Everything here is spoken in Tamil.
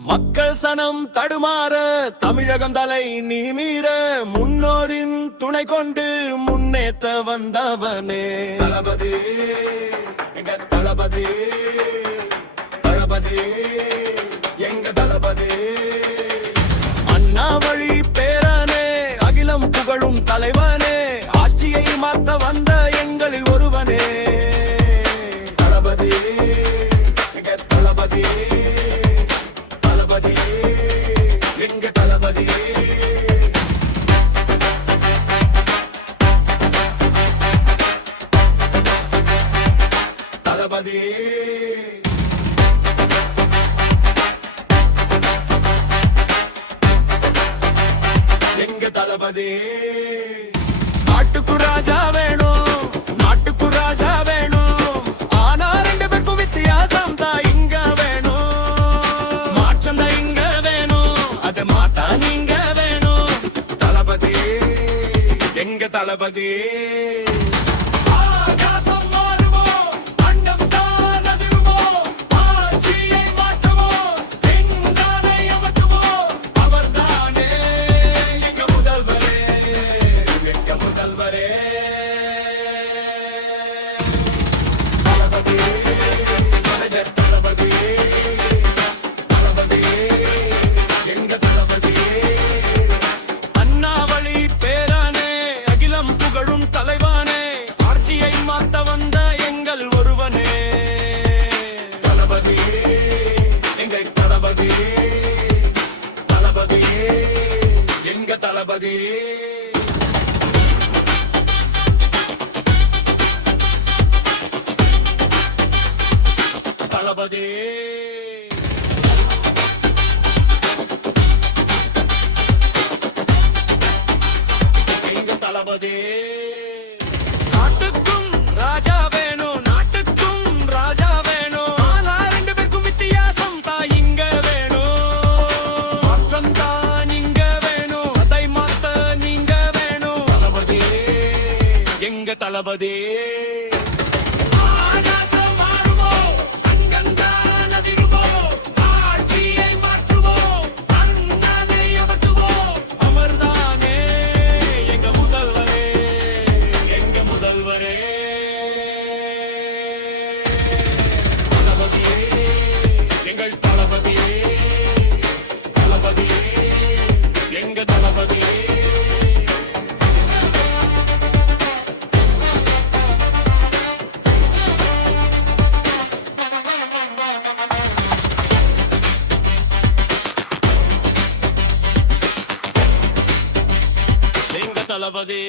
மக்கள் சனம் தடுமாற தமிழகம் தலை நீமீற முன்னோரின் துணை கொண்டு முன்னேத்த வந்தவனே தளபதி எங்க தளபதி தளபதி எங்க தளபதி அண்ணா வழி பேரனே அகிலம் புகழும் தலைவனே ஆட்சியை மாத்த வந்த எங்களில் ஒருவனே தளபதி எங்க தளபதி எங்க தளபதி தளபதி எங்க தளபதி நாட்டுக்கு ராஜா வேணும் நாட்டுக்கு ராஜா வேணும் ஆனா ரெண்டு பேருக்கும் வித்தியாசம் தான் இங்க வேணும் மாற்றம் தான் இங்க வேணும் அது மாத்தா நீங்க வேணும் தளபதி எங்க தளபதி தலைவானே ஆட்சியை மாத்த வந்த எங்கள் ஒருவனே தளபதி எங்க தளபதி தளபதி எங்க தளபதி தளபதி எங்க தளபதி நாட்டுக்கும் ராஜா வேணும் நாட்டுக்கும் ராஜா வேணும் ஆனா ரெண்டு பேருக்கும் வித்தியாசம் தான் இங்க வேணும் மாற்றம் தான் இங்க வேணும் அதை மாத்த நீங்க வேணும் தளபதி எங்க தளபதி எங்கள் தளபதியே தளபதியே எங்க தளபதியே எங்க தளபதி